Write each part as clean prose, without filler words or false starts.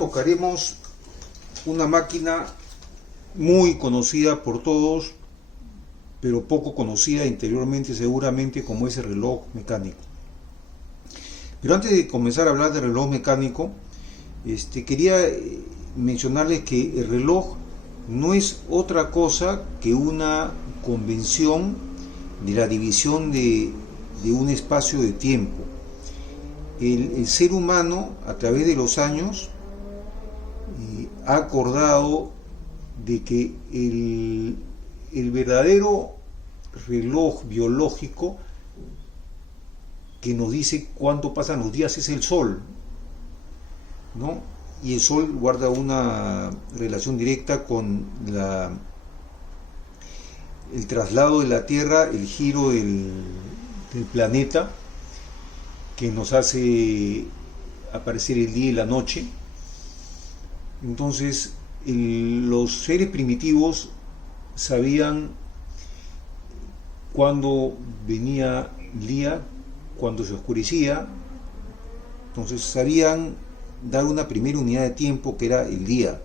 tocaremos una máquina muy conocida por todos, pero poco conocida interiormente seguramente, como es el reloj mecánico. Pero antes de comenzar a hablar del reloj mecánico, quería mencionarles que el reloj no es otra cosa que una convención de la división de un espacio de tiempo. El ser humano, a través de los años, ha acordado de que el verdadero reloj biológico que nos dice cuánto pasan los días es el Sol, ¿no? Y el Sol guarda una relación directa con el traslado de la Tierra, el giro del planeta, que nos hace aparecer el día y la noche. Entonces, los seres primitivos sabían cuándo venía el día, cuándo se oscurecía. Entonces sabían dar una primera unidad de tiempo, que era el día.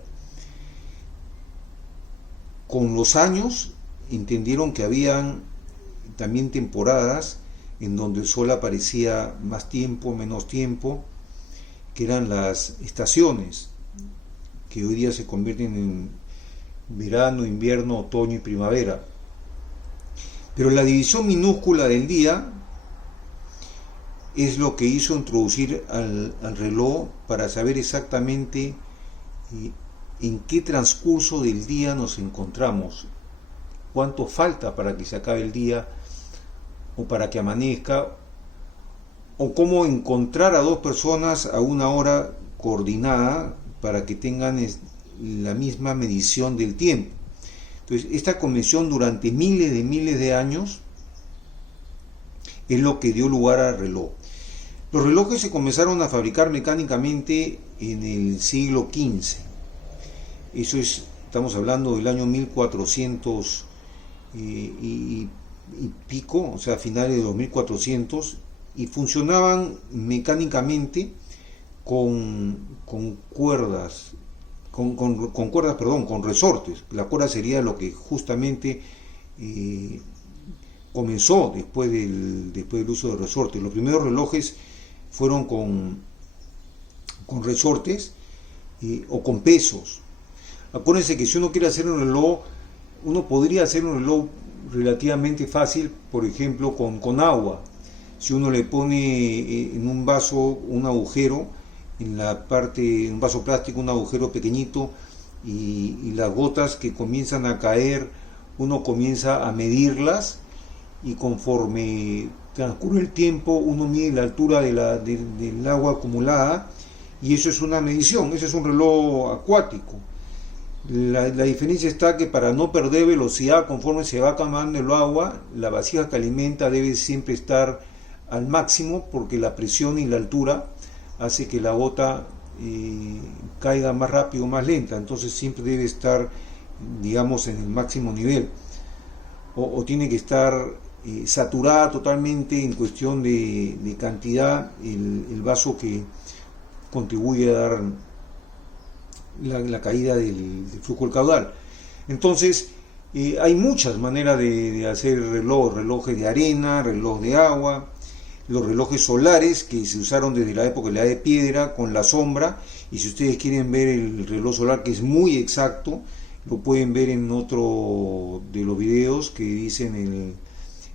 Con los años entendieron que habían también temporadas en donde el sol aparecía más tiempo, menos tiempo, que eran las estaciones, que hoy día se convierten en verano, invierno, otoño y primavera. Pero la división minúscula del día es lo que hizo introducir al reloj para saber exactamente en qué transcurso del día nos encontramos, cuánto falta para que se acabe el día o para que amanezca, o cómo encontrar a dos personas a una hora coordinada para que tengan la misma medición del tiempo. Entonces, esta convención durante miles de años es lo que dio lugar al reloj. Los relojes se comenzaron a fabricar mecánicamente en el siglo XV. Eso es, estamos hablando del año 1400 y pico, o sea, finales de los 1400, y funcionaban mecánicamente con cuerdas, con resortes. La cuerda sería lo que justamente comenzó después del uso de resortes. Los primeros relojes fueron con resortes o con pesos. Acuérdense que si uno quiere hacer un reloj, uno podría hacer un reloj relativamente fácil, por ejemplo, con agua. Si uno le pone en un vaso un agujero, en la parte, en un vaso plástico, un agujero pequeñito, y las gotas que comienzan a caer, uno comienza a medirlas, y conforme transcurre el tiempo, uno mide la altura del agua acumulada, y eso es una medición, eso es un reloj acuático. La diferencia está que para no perder velocidad conforme se va calmando el agua, la vasija que alimenta debe siempre estar al máximo, porque la presión y la altura hace que la gota caiga más rápido, más lenta. Entonces siempre debe estar, digamos, en el máximo nivel, o tiene que estar saturada totalmente en cuestión de cantidad el vaso que contribuye a dar la caída del flujo del caudal. Entonces hay muchas maneras de hacer relojes de arena, reloj de agua, los relojes solares que se usaron desde la época de la edad de piedra con la sombra, y si ustedes quieren ver el reloj solar, que es muy exacto, lo pueden ver en otro de los videos que dicen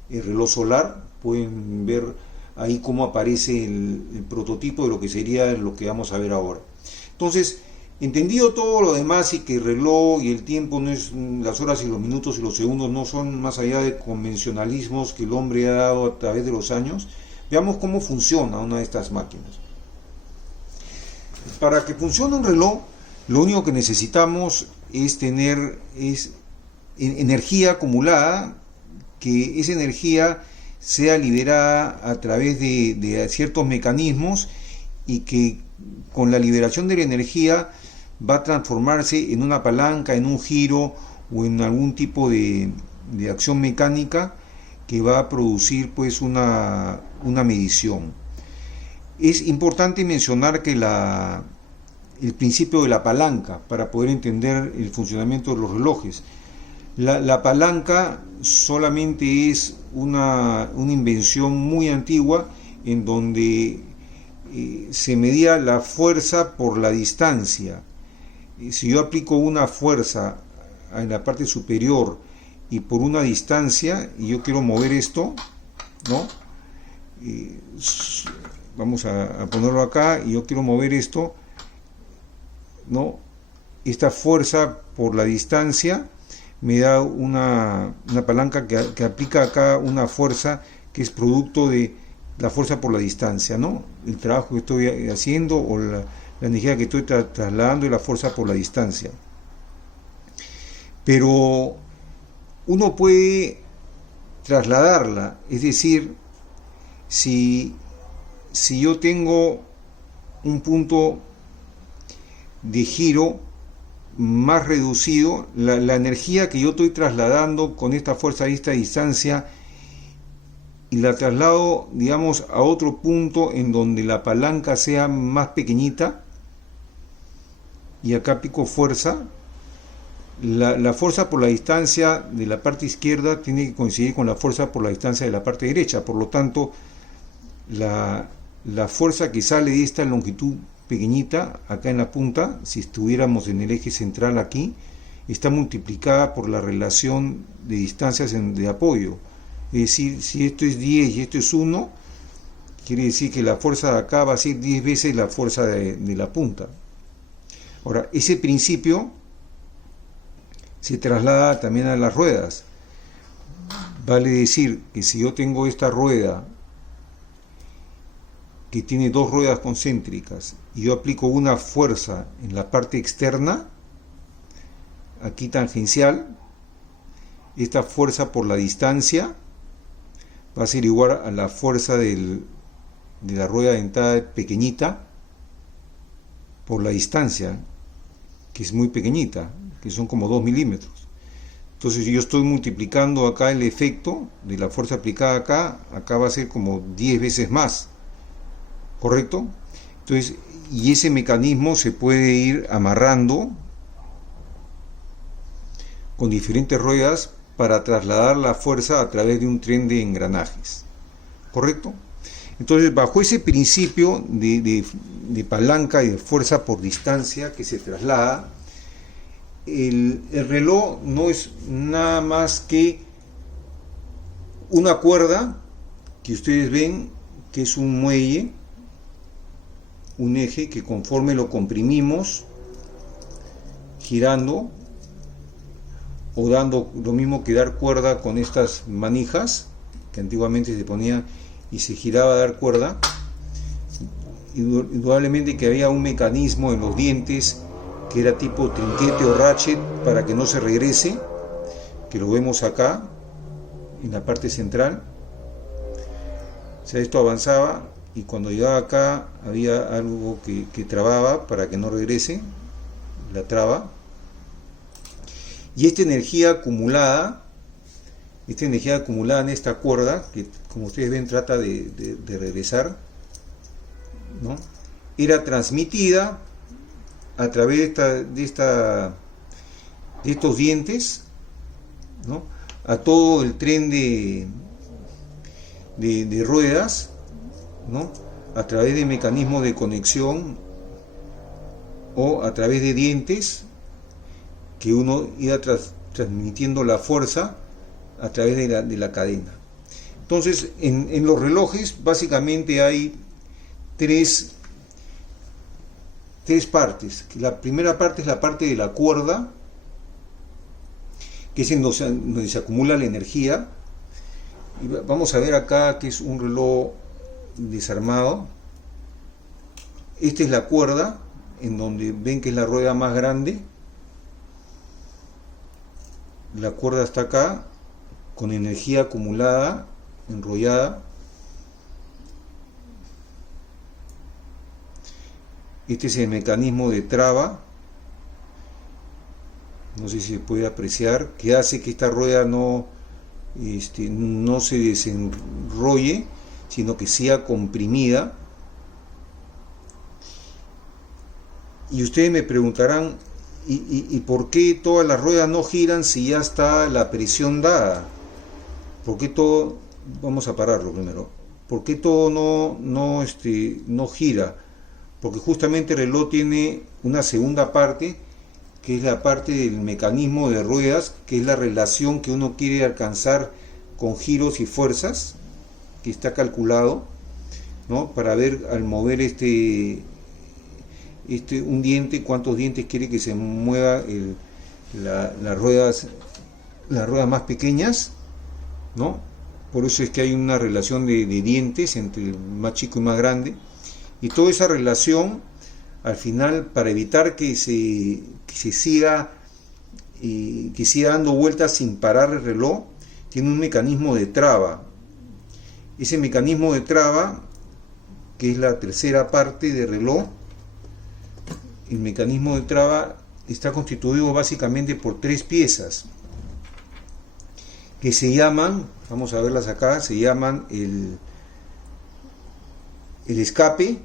el reloj solar. Pueden ver ahí cómo aparece el prototipo de lo que sería lo que vamos a ver ahora. Entonces, entendido todo lo demás, y que el reloj y el tiempo no es, las horas y los minutos y los segundos no son más allá de convencionalismos que el hombre ha dado a través de los años, veamos cómo funciona una de estas máquinas. Para que funcione un reloj, lo único que necesitamos es tener energía acumulada, que esa energía sea liberada a través de ciertos mecanismos, y que con la liberación de la energía va a transformarse en una palanca, en un giro o en algún tipo de acción mecánica que va a producir pues una medición. Es importante mencionar que el principio de la palanca para poder entender el funcionamiento de los relojes. La palanca solamente es una invención muy antigua en donde se medía la fuerza por la distancia. Si yo aplico una fuerza en la parte superior y por una distancia, y yo quiero mover esto, ¿no? Vamos a ponerlo acá, y yo quiero mover esto, ¿no? Esta fuerza por la distancia me da una palanca que aplica acá una fuerza que es producto de la fuerza por la distancia, ¿no? El trabajo que estoy haciendo o la energía que estoy trasladando y la fuerza por la distancia. Pero uno puede trasladarla, es decir, si yo tengo un punto de giro más reducido, la energía que yo estoy trasladando con esta fuerza a esta distancia y la traslado, digamos, a otro punto en donde la palanca sea más pequeñita, y acá aplico fuerza, la fuerza por la distancia de la parte izquierda tiene que coincidir con la fuerza por la distancia de la parte derecha. Por lo tanto, la fuerza que sale de esta longitud pequeñita, acá en la punta, si estuviéramos en el eje central aquí, está multiplicada por la relación de distancias de apoyo. Es decir, si esto es 10 y esto es 1, quiere decir que la fuerza de acá va a ser 10 veces la fuerza de la punta. Ahora, ese principio se traslada también a las ruedas. Vale decir que si yo tengo esta rueda que tiene dos ruedas concéntricas y yo aplico una fuerza en la parte externa, aquí tangencial, esta fuerza por la distancia va a ser igual a la fuerza de la rueda dentada pequeñita por la distancia, que es muy pequeñita, que son como 2 milímetros. Entonces yo estoy multiplicando acá el efecto de la fuerza aplicada acá va a ser como 10 veces más, ¿correcto? Entonces, y ese mecanismo se puede ir amarrando con diferentes ruedas para trasladar la fuerza a través de un tren de engranajes, ¿correcto? Entonces, bajo ese principio de palanca y de fuerza por distancia que se traslada, el reloj no es nada más que una cuerda que ustedes ven que es un muelle, un eje que conforme lo comprimimos, girando o dando lo mismo que dar cuerda con estas manijas que antiguamente se ponía y se giraba a dar cuerda. Indudablemente que había un mecanismo en los dientes que era tipo trinquete o ratchet para que no se regrese, que lo vemos acá en la parte central. O sea, esto avanzaba y cuando llegaba acá había algo que trababa para que no regrese, la traba. Y esta energía acumulada en esta cuerda, que como ustedes ven trata de regresar, ¿no? Era transmitida a través de estos dientes, ¿no? A todo el tren de ruedas, ¿no? A través de mecanismos de conexión o a través de dientes que uno iba transmitiendo la fuerza a través de la cadena. Entonces, en los relojes básicamente hay tres partes. La primera parte es la parte de la cuerda, que es en donde se acumula la energía. Y vamos a ver acá que es un reloj desarmado. Esta es la cuerda, en donde ven que es la rueda más grande. La cuerda está acá, con energía acumulada, enrollada. Este es el mecanismo de traba, no sé si se puede apreciar, que hace que esta rueda no se desenrolle, sino que sea comprimida. Y ustedes me preguntarán, ¿y por qué todas las ruedas no giran si ya está la presión dada? ¿Por qué todo? Vamos a pararlo primero. ¿Por qué todo no gira? Porque justamente el reloj tiene una segunda parte, que es la parte del mecanismo de ruedas, que es la relación que uno quiere alcanzar con giros y fuerzas, que está calculado, ¿no? Para ver al mover un diente, cuántos dientes quiere que se mueva las ruedas más pequeñas, ¿no? Por eso es que hay una relación de dientes entre el más chico y más grande, y toda esa relación al final, para evitar que siga dando vueltas sin parar el reloj, tiene un mecanismo de traba. Ese mecanismo de traba, que es la tercera parte del reloj, el mecanismo de traba está constituido básicamente por 3 piezas que se llaman, vamos a verlas acá, se llaman el escape.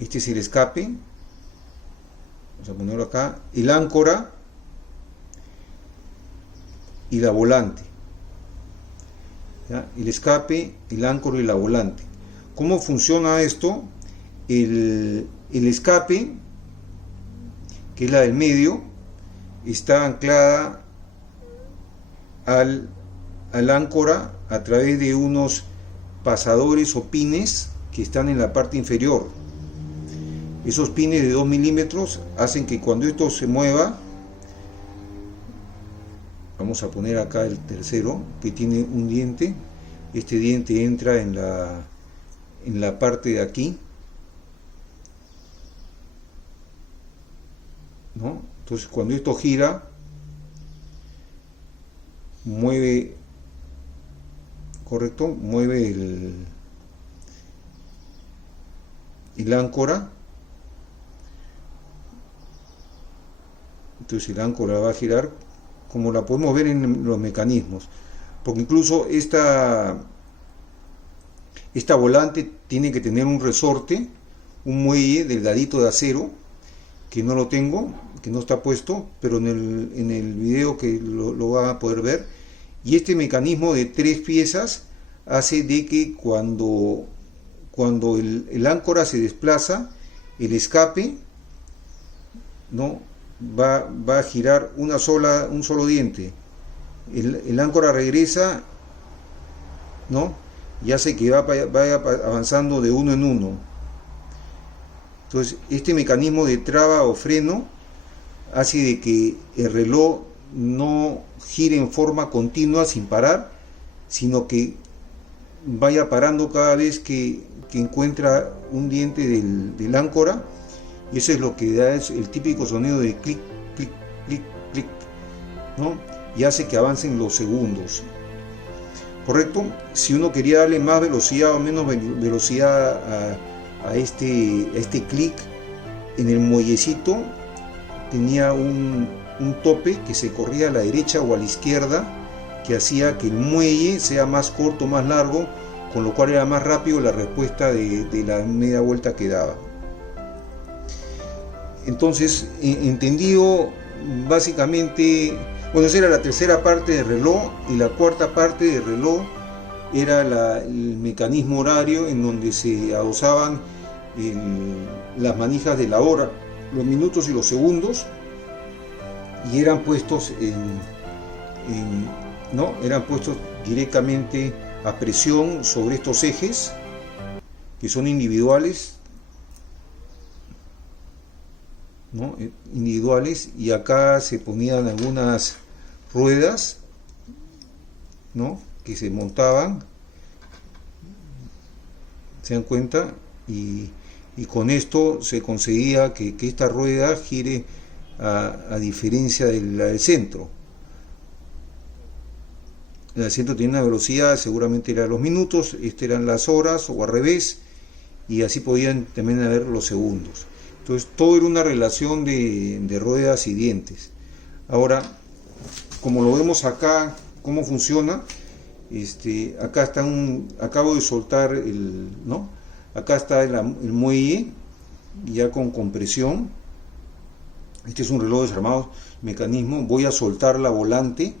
Este es el escape, vamos a ponerlo acá, el áncora y la volante. ¿Ya? El escape, el áncora y la volante. ¿Cómo funciona esto? El escape, que es la del medio, está anclada al áncora a través de unos pasadores o pines que están en la parte inferior. Esos pines de 2 milímetros hacen que cuando esto se mueva, vamos a poner acá el tercero, que tiene un diente, este diente entra en la parte de aquí, ¿no? Entonces cuando esto gira, mueve, correcto, mueve el áncora. Entonces el áncora va a girar, como la podemos ver en los mecanismos, porque incluso esta volante tiene que tener un resorte, un muelle delgadito de acero, que no lo tengo, que no está puesto, pero en el video que lo van a poder ver. Y este mecanismo de 3 piezas hace de que cuando el áncora se desplaza, el escape, ¿no?, va a girar un solo diente. El áncora regresa, ¿no?, y hace que vaya avanzando de uno en uno. Entonces este mecanismo de traba o freno hace de que el reloj no gire en forma continua sin parar, sino que vaya parando cada vez que encuentra un diente del áncora, y eso es lo que da el típico sonido de clic, clic, clic, clic, ¿no? Y hace que avancen los segundos. ¿Correcto? Si uno quería darle más velocidad o menos velocidad a este clic, en el muellecito tenía un tope que se corría a la derecha o a la izquierda, que hacía que el muelle sea más corto, más largo, con lo cual era más rápido la respuesta de la media vuelta que daba. Entonces, entendido básicamente, bueno, esa era la tercera parte del reloj, y la cuarta parte del reloj era el mecanismo horario, en donde se adosaban las manijas de la hora, los minutos y los segundos, y eran puestos eran puestos directamente a presión sobre estos ejes, que son individuales, ¿no? Individuales, y acá se ponían algunas ruedas, ¿no?, que se montaban, se dan cuenta, y con esto se conseguía que esta rueda gire a diferencia de la del centro. La del centro tiene una velocidad, seguramente era los minutos, eran las horas, o al revés, y así podían también haber los segundos. Entonces todo era una relación de ruedas y dientes. Ahora, como lo vemos acá, cómo funciona, acá está acabo de soltar acá está el muelle, ya con compresión. Este es un reloj desarmado mecanismo. Voy a soltar la volante.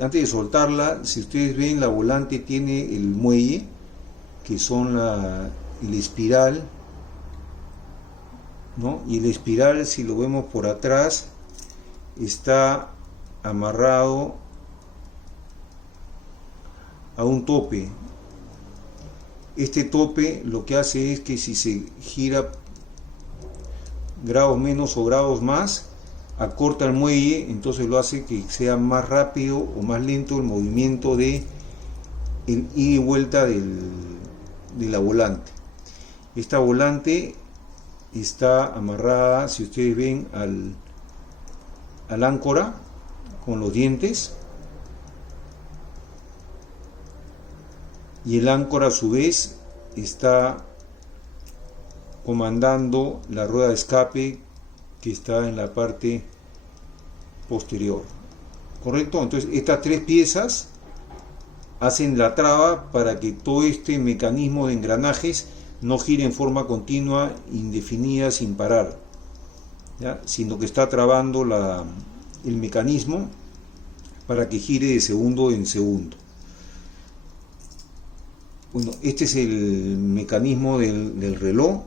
Antes de soltarla, si ustedes ven, la volante tiene el muelle, que son el espiral, ¿no? Y el espiral, si lo vemos por atrás, está amarrado a un tope. Este tope lo que hace es que si se gira grados menos o grados más, acorta el muelle, entonces lo hace que sea más rápido o más lento el movimiento de el ida y vuelta de la volante. Esta volante está amarrada, si ustedes ven, al áncora con los dientes, y el áncora a su vez está comandando la rueda de escape que está en la parte posterior, ¿correcto? Entonces estas tres piezas hacen la traba para que todo este mecanismo de engranajes no gire en forma continua, indefinida, sin parar, ¿ya? Sino que está trabando el mecanismo para que gire de segundo en segundo. Bueno, este es el mecanismo del reloj.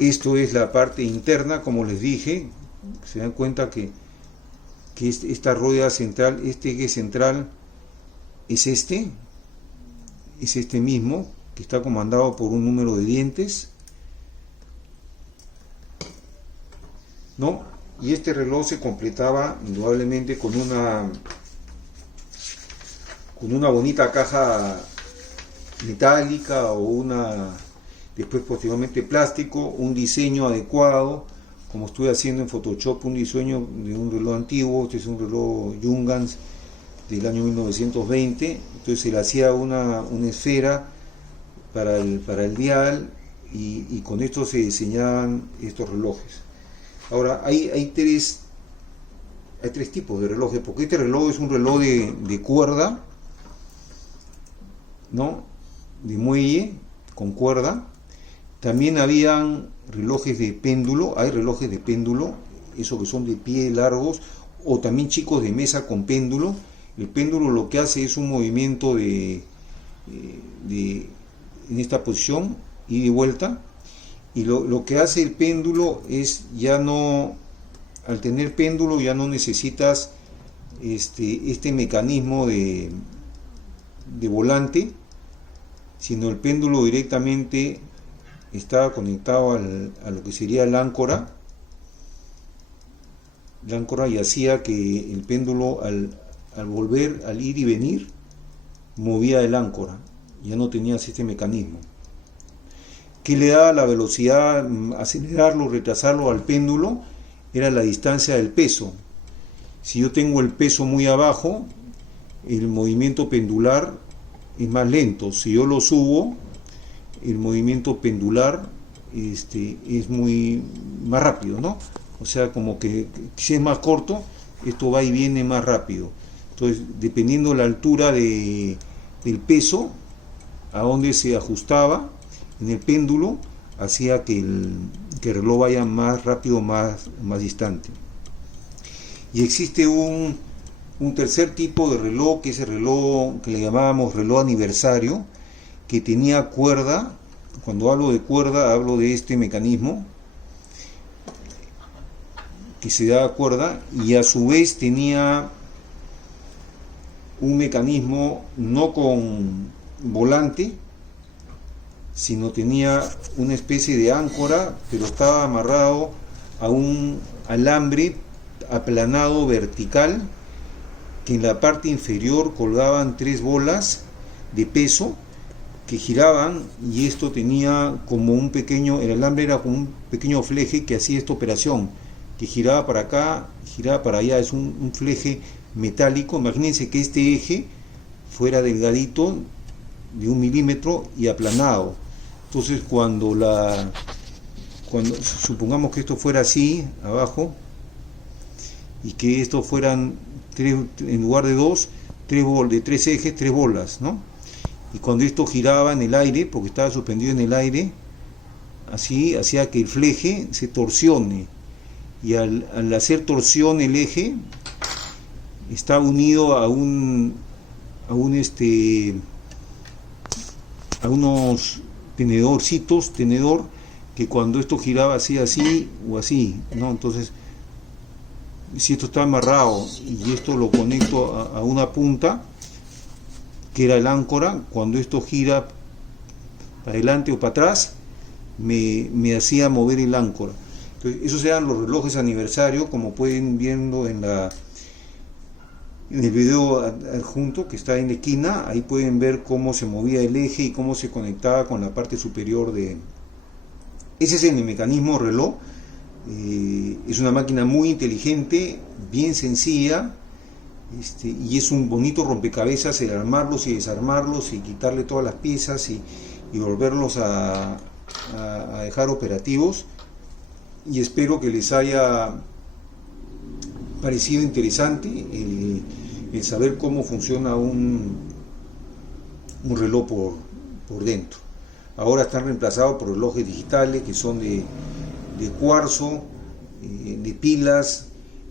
Esto es la parte interna, como les dije. Se dan cuenta que esta rueda central, este eje central es este mismo, que está comandado por un número de dientes, ¿no? Y este reloj se completaba indudablemente con una bonita caja metálica o después posteriormente plástico, un diseño adecuado, como estuve haciendo en Photoshop, un diseño de un reloj antiguo. Este es un reloj Junghans del año 1920, entonces se le hacía una esfera para el dial, y con esto se diseñaban estos relojes. Ahora, hay tres tipos de relojes, porque este reloj es un reloj de cuerda, ¿no? De muelle con cuerda. También habían relojes de péndulo, hay relojes de péndulo, esos que son de pie largos, o también chicos de mesa con péndulo. El péndulo lo que hace es un movimiento en esta posición, ida y vuelta, y lo que hace el péndulo es, al tener péndulo ya no necesitas este mecanismo de volante, sino el péndulo directamente estaba conectado a lo que sería el áncora, y hacía que el péndulo al volver, al ir y venir, movía el áncora. Ya no tenías este mecanismo. ¿Qué le daba la velocidad, acelerarlo, retrasarlo al péndulo? Era la distancia del peso. Si yo tengo el peso muy abajo, el movimiento pendular es más lento. Si yo lo subo, el movimiento pendular es más rápido, ¿no? O sea, como que si es más corto, esto va y viene más rápido. Entonces, dependiendo de la altura del peso, a donde se ajustaba en el péndulo, hacía que el reloj vaya más rápido, más distante. Y existe un tercer tipo de reloj, que es el reloj que le llamábamos reloj aniversario, que tenía cuerda. Cuando hablo de cuerda, hablo de este mecanismo que se daba cuerda, y a su vez tenía un mecanismo no con volante, sino tenía una especie de áncora, pero estaba amarrado a un alambre aplanado vertical, que en la parte inferior colgaban 3 bolas de peso que giraban, y esto tenía como el alambre era como un pequeño fleje que hacía esta operación, que giraba para acá, giraba para allá. Es un fleje metálico. Imagínense que este eje fuera delgadito, de 1 milímetro, y aplanado. Entonces cuando supongamos que esto fuera así abajo, y que estos fueran en lugar de 2, de 3 ejes, 3 bolas, ¿no? y cuando esto giraba en el aire, porque estaba suspendido en el aire, así hacía que el fleje se torsione, y al hacer torsión el eje está unido a un a unos tenedor, que cuando esto giraba hacía así o así, ¿no? Entonces, si esto está amarrado y esto lo conecto a una punta, que era el áncora, cuando esto gira para adelante o para atrás, me hacía mover el áncora. Entonces, esos eran los relojes aniversario, como pueden viendo en el video adjunto que está en la esquina. Ahí pueden ver cómo se movía el eje y cómo se conectaba con la parte superior de... Ese es el mecanismo reloj. Es una máquina muy inteligente, bien sencilla, y es un bonito rompecabezas el armarlos y desarmarlos y quitarle todas las piezas y volverlos a dejar operativos. Y espero que les haya parecido interesante el saber cómo funciona un reloj por dentro. Ahora están reemplazados por relojes digitales que son de cuarzo, de pilas,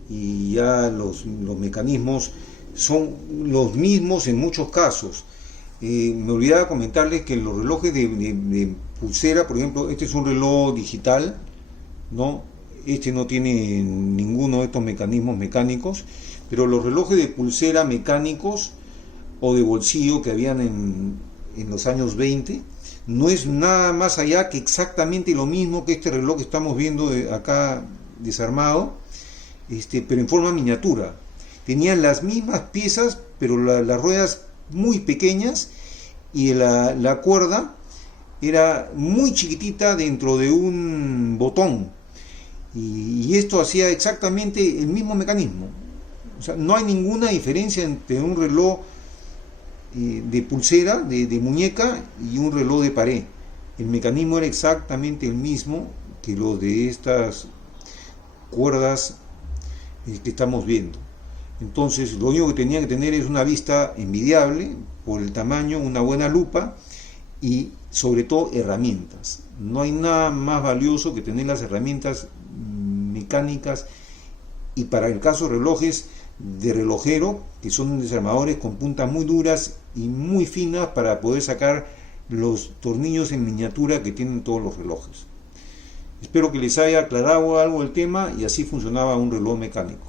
y ya los mecanismos son los mismos en muchos casos. Me olvidaba comentarles que los relojes de pulsera, por ejemplo, este es un reloj digital, ¿no? Este no tiene ninguno de estos mecanismos mecánicos, pero los relojes de pulsera mecánicos o de bolsillo que habían en los años 20 no es nada más allá que exactamente lo mismo que este reloj que estamos viendo acá desarmado, pero en forma miniatura. Tenían las mismas piezas, pero las ruedas muy pequeñas, y la cuerda era muy chiquitita dentro de un botón. Y esto hacía exactamente el mismo mecanismo. O sea, no hay ninguna diferencia entre un reloj de pulsera, de muñeca, y un reloj de pared. El mecanismo era exactamente el mismo que lo de estas cuerdas que estamos viendo. Entonces, lo único que tenía que tener es una vista envidiable por el tamaño, una buena lupa y sobre todo herramientas. No hay nada más valioso que tener las herramientas mecánicas, y para el caso de relojes de relojero, que son desarmadores con puntas muy duras y muy finas para poder sacar los tornillos en miniatura que tienen todos los relojes. Espero que les haya aclarado algo el tema, y así funcionaba un reloj mecánico.